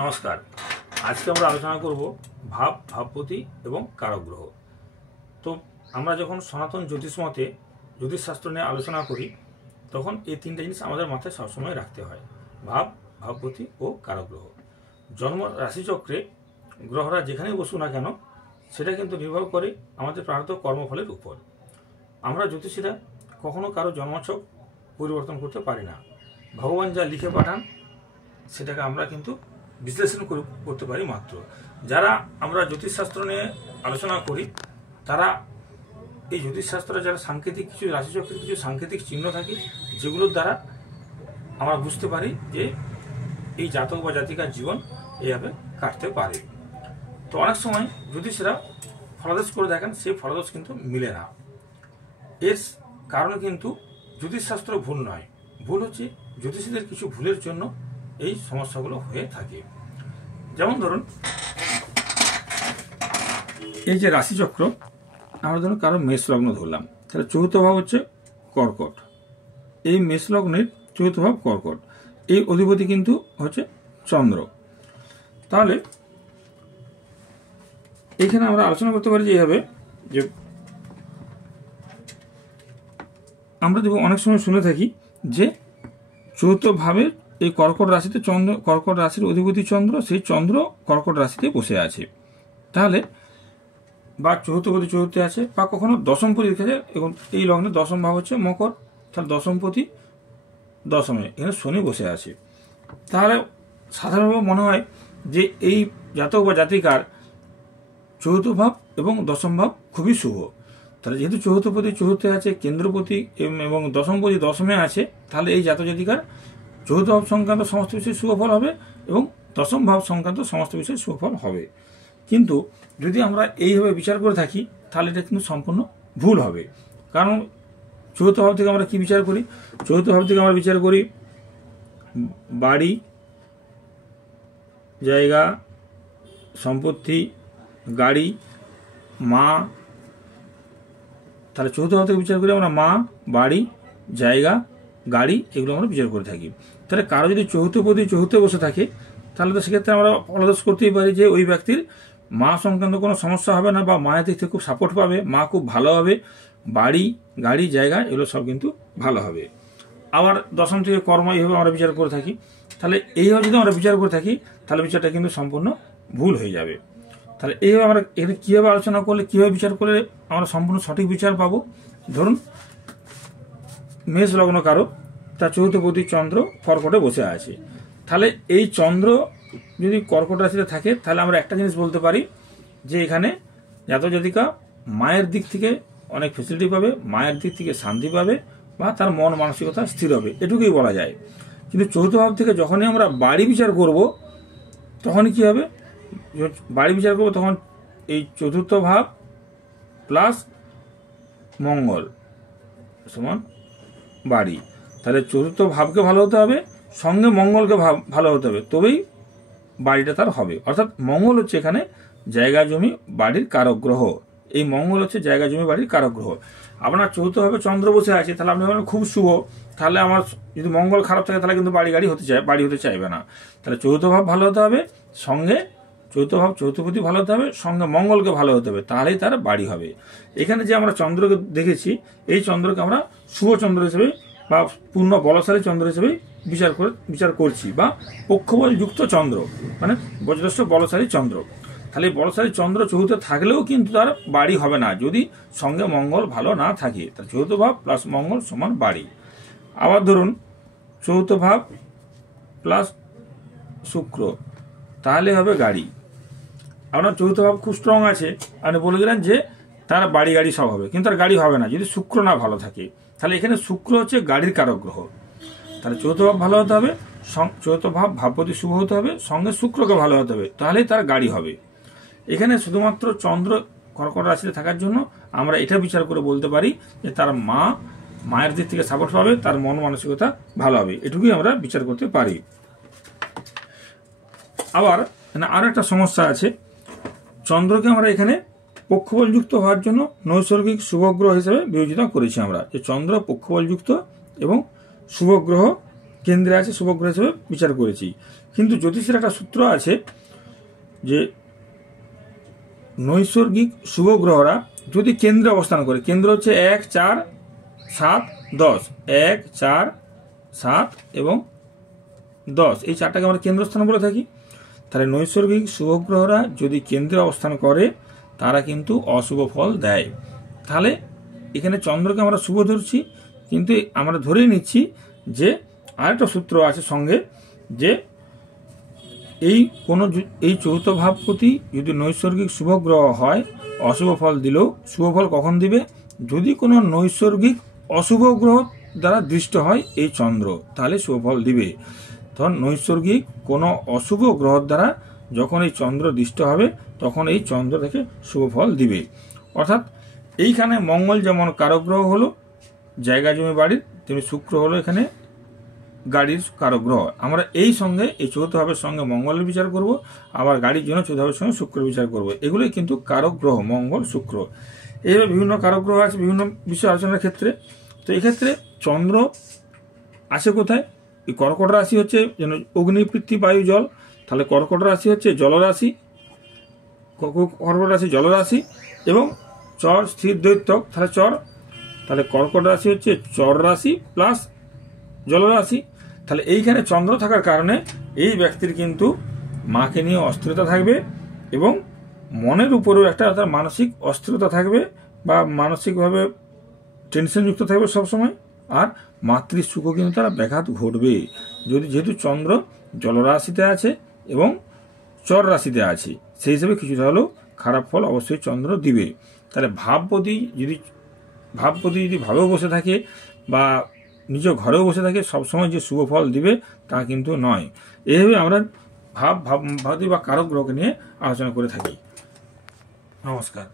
নমস্কার। আজকে আমরা আলোচনা করব ভাব, ভাবপতি এবং কারক গ্রহ। তো আমরা যখন সনাতন জ্যোতিষ মতে জ্যোতিষশাস্ত্র নিয়ে আলোচনা করি তখন এই তিনটা জিনিস আমাদের মাথায় সবসময় রাখতে হয়: ভাব, ভাবপতি ও কারক গ্রহ। জন্ম রাশিচক্রে গ্রহরা যেখানেই বসুক না কেন সেটা কিন্তু নির্ভর করে আমাদের প্রারব্ধ কর্মফলের উপর। আমরা জ্যোতিষীরা কখনো কারো জন্মছক পরিবর্তন করতে পারি না। ভগবান যা লিখে পাঠান সেটাকে আমরা কিন্তু বিশ্লেষণ করতে পারি মাত্র। যারা আমরা জ্যোতিষশাস্ত্র নিয়ে আলোচনা করি তারা এই জ্যোতিষশাস্ত্রে যারা সাংকেতিক কিছু রাশিচক্রের কিছু সাংকেতিক চিহ্ন থাকে যেগুলোর দ্বারা আমরা বুঝতে পারি যে এই জাতক বা জাতিকার জীবন এইভাবে কাটতে পারে। তো অনেক সময় জ্যোতিষীরা ফলাদেশ করে দেখেন, সেই ফলাদেশ কিন্তু মিলে না। এর কারণ কিন্তু জ্যোতিষশাস্ত্র ভুল নয়, ভুল হচ্ছে জ্যোতিষীদের কিছু ভুলের জন্য এই সমস্যাগুলো হয়ে থাকে। যেমন ধরুন, এই যে রাশিচক্র, আমরা ধরুন কারো মেষ লগ্ন ধরলাম, তাহলে চতুর্থ ভাব হচ্ছে কর্কট। এই মেষ লগ্নের চতুর্থ ভাব কর্কট, এই অধিপতি কিন্তু হচ্ছে চন্দ্র। তাহলে এখানে আমরা আলোচনা করতে পারি যে এইভাবে, যে আমরা দেখব অনেক সময় শুনে থাকি যে চতুর্থ ভাবের এই কর্কট রাশিতে চন্দ্র, কর্কট রাশির অধিপতি চন্দ্র, সেই চন্দ্র কর্কট রাশিতে বসে আছে। তাহলে বা চতুর্থপতি চতুর্থে আছে, বা কখনো দশমপতি দেখা যায়। এবং এই লগ্নে দশম ভাব হচ্ছে মকর, তাহলে দশমপতি দশমে, এখানে শনি বসে আছে। তাহলে সাধারণভাবে মনে হয় যে এই জাতক বা জাতিকার চতুর্থ ভাব এবং দশম ভাব খুবই শুভ। তাহলে যেহেতু চতুর্থপতি চতুর্থে আছে, কেন্দ্রপতি এবং দশমপতি দশমে আছে, তাহলে এই জাতক জাতিকার চতুর্থ ভাব সংক্রান্ত সমস্ত বিষয়ে শুভফল হবে এবং দশম ভাব সংক্রান্ত সমস্ত বিষয়ে শুভফল হবে। কিন্তু যদি আমরা এইভাবে বিচার করে থাকি তাহলে এটা কিন্তু সম্পূর্ণ ভুল হবে। কারণ চতুর্থ ভাব থেকে আমরা কি বিচার করি? চতুর্থ ভাব থেকে আমরা বিচার করি বাড়ি, জায়গা, সম্পত্তি, গাড়ি, মা। তাহলে চতুর্থ ভাব থেকে বিচার করি আমরা মা, বাড়ি, জায়গা, গাড়ি, এগুলো আমরা বিচার করে থাকি। তাহলে কারো যদি চতুর্থপতি চতুর্থে বসে থাকে তাহলে তো সেক্ষেত্রে আমরা ফলাদেশ করতেই পারি যে ওই ব্যক্তির মা সংক্রান্ত কোনো সমস্যা হবে না, বা মায়ের দিক থেকে খুব সাপোর্ট পাবে, মা খুব ভালো হবে, বাড়ি, গাড়ি, জায়গা এগুলো সব কিন্তু ভালো হবে। আবার দশম থেকে কর্ম, এইভাবে আমরা বিচার করে থাকি। তাহলে এইভাবে যদি আমরা বিচার করে থাকি তাহলে বিচারটা কিন্তু সম্পূর্ণ ভুল হয়ে যাবে। তাহলে এইভাবে আমরা এখানে কীভাবে আলোচনা করলে, কীভাবে বিচার করলে আমরা সম্পূর্ণ সঠিক বিচার পাবো? ধরুন মেষ লগ্ন কারো, তার চতুর্থপতি চন্দ্র কর্কটে বসে আছে। তাহলে এই চন্দ্র যদি কর্কট রাশিতে থাকে তাহলে আমরা একটা জিনিস বলতে পারি যে এখানে জাতক জাতিকা মায়ের দিক থেকে অনেক ফেসিলিটি পাবে, মায়ের দিক থেকে শান্তি পাবে, বা তার মন মানসিকতা স্থির হবে, এটুকুই বলা যায়। কিন্তু চতুর্থ ভাব থেকে যখনই আমরা বাড়ি বিচার করব তখনই কি হবে? বাড়ি বিচার করব তখন এই চতুর্থ ভাব প্লাস মঙ্গল সমান বাড়ি। তাহলে চতুর্থ ভাবকে ভালো হতে হবে, সঙ্গে মঙ্গলকে ভালো হতে হবে, তবেই বাড়িটা তার হবে। অর্থাৎ মঙ্গল হচ্ছে এখানে জায়গা জমি বাড়ির কারক গ্রহ। এই মঙ্গল হচ্ছে জায়গা জমি বাড়ির কারক গ্রহ। আপনার চতুর্থভাবে চন্দ্র বসে আছে, তাহলে আপনি বলেন খুব শুভ। তাহলে আমার যদি মঙ্গল খারাপ থাকে তাহলে কিন্তু বাড়ি হতে চাইবে না। তাহলে চতুর্থ ভাব ভালো হতে হবে, সঙ্গে চতুর্থ ভাব চতুর্থপতি ভালো হতে হবে, সঙ্গে মঙ্গলকে ভালো হতে হবে, তাহলেই তার বাড়ি হবে। এখানে যে আমরা চন্দ্রকে দেখেছি, এই চন্দ্রকে আমরা শুভ চন্দ্র হিসেবে বা পূর্ণ বলশালী চন্দ্র হিসেবে বিচার করছি, বা পক্ষবল যুক্ত চন্দ্র, মানে যথেষ্ট বলশালী চন্দ্র। তাহলে বলশালী চন্দ্র চতুর্থে থাকলেও কিন্তু তার বাড়ি হবে না যদি সঙ্গে মঙ্গল ভালো না থাকে। তার চতুর্থ ভাব প্লাস মঙ্গল সমান বাড়ি। আবার ধরুন চতুর্থ ভাব প্লাস শুক্র, তাহলে হবে গাড়ি। আপনার চতুর্থ ভাব খুব স্ট্রং আছে, আপনি বলে দিলেন যে তার বাড়ি গাড়ি সব হবে, কিন্তু তার গাড়ি হবে না যদি শুক্র না ভালো থাকে। তাহলে এখানে শুক্র হচ্ছে গাড়ির কারক গ্রহ। তাহলে চতুর্থ ভাব ভালো হতে হবে, চতুর্থ ভাব ভাবপতি শুভ হতে হবে, সঙ্গে শুক্রকে ভালো হতে হবে, তাহলেই তার গাড়ি হবে। এখানে শুধুমাত্র চন্দ্র কর্কট রাশিতে থাকার জন্য আমরা এটা বিচার করে বলতে পারি যে তার মায়ের দিক থেকে সাপোর্ট পাবে, তার মন মানসিকতা ভালো হবে, এটুকুই আমরা বিচার করতে পারি। আবার আরো একটা সমস্যা আছে, চন্দ্রকে আমরা এখানে পক্ষবলযুক্ত হওয়ার জন্য নৈসর্গিক শুভগ্রহ হিসেবে বিবেচনা করেছি আমরা, যে চন্দ্র পক্ষবলযুক্ত এবং শুভগ্রহ কেন্দ্রে আছে শুভগ্রহ হিসেবে বিচার করেছি। কিন্তু জ্যোতিষের একটা সূত্র আছে যে নৈসর্গিক শুভগ্রহরা যদি কেন্দ্রে অবস্থান করে, কেন্দ্র হচ্ছে 1, 4, 7, 10, 1, 4, 7 এবং 10, এই চারটাকে আমরা কেন্দ্রস্থান বলে থাকি। তাহলে নৈসর্গিক শুভগ্রহরা যদি কেন্দ্রে অবস্থান করে তারা কিন্তু অশুভ ফল দেয়। তাহলে এখানে চন্দ্রকে আমরা শুভ ধরছি, কিন্তু আমরা ধরেই নিচ্ছি যে আরেকটা সূত্র আছে সঙ্গে, যে এই চতুর্থ ভাবপতি যদি নৈসর্গিক শুভগ্রহ হয় অশুভ ফল দিলেও শুভ ফল কখন দিবে? যদি কোনো নৈসর্গিক অশুভ গ্রহ দ্বারা দৃষ্ট হয় এই চন্দ্র, তাহলে শুভ ফল দিবে। তখন নৈসর্গিক কোনো অশুভ গ্রহ দ্বারা যখন এই চন্দ্র দৃষ্ট হবে তখন এই চন্দ্র থেকে শুভ ফল দিবে। অর্থাৎ এইখানে মঙ্গল যেমন কারক গ্রহ হলো জায়গা জমি বাড়ির, তেমনি শুক্র হলো এখানে গাড়ির কারক গ্রহ। আমরা এই চতুর্থ ভাবের সঙ্গে মঙ্গলের বিচার করব, আবার গাড়ির জন্য চতুর্থ ভাবের সঙ্গে শুক্রের বিচার করব। এগুলোই কিন্তু কারক গ্রহ, মঙ্গল, শুক্র। এইভাবে বিভিন্ন কারক গ্রহ আছে বিভিন্ন বিষয় আলোচনার ক্ষেত্রে। তো এক্ষেত্রে চন্দ্র আছে কোথায়? এই কর্কট রাশি হচ্ছে যেন অগ্নি, পৃথিবী, বায়ু, জল। তাহলে কর্কট রাশি হচ্ছে জলরাশি, কর্কট রাশি জলরাশি এবং চর স্থির দৈত্যক, তাহলে চর। তাহলে কর্কট রাশি হচ্ছে চর রাশি প্লাস জলরাশি। তাহলে এইখানে চন্দ্র থাকার কারণে এই ব্যক্তির কিন্তু মাকে নিয়ে অস্থিরতা থাকবে এবং মনের উপরেও একটা তার মানসিক অস্থিরতা থাকবে বা মানসিকভাবে টেনশনযুক্ত থাকবে সবসময়। আর মাতৃসুখও কিন্তু তারা ব্যাঘাত ঘটবে যেহেতু চন্দ্র জলরাশিতে আছে এবং চর রাশিতে আছে, সেই হিসেবে কিছুটা হলেও খারাপ ফল অবশ্যই চন্দ্র দিবে। তাহলে ভাবপতি যদি ভাবেও বসে থাকে বা নিজ ঘরেও বসে থাকে সবসময় যে শুভ ফল দিবে তা কিন্তু নয়। এইভাবে আমরা ভাবপতি বা কারক গ্রহকে নিয়ে আলোচনা করে থাকি। নমস্কার।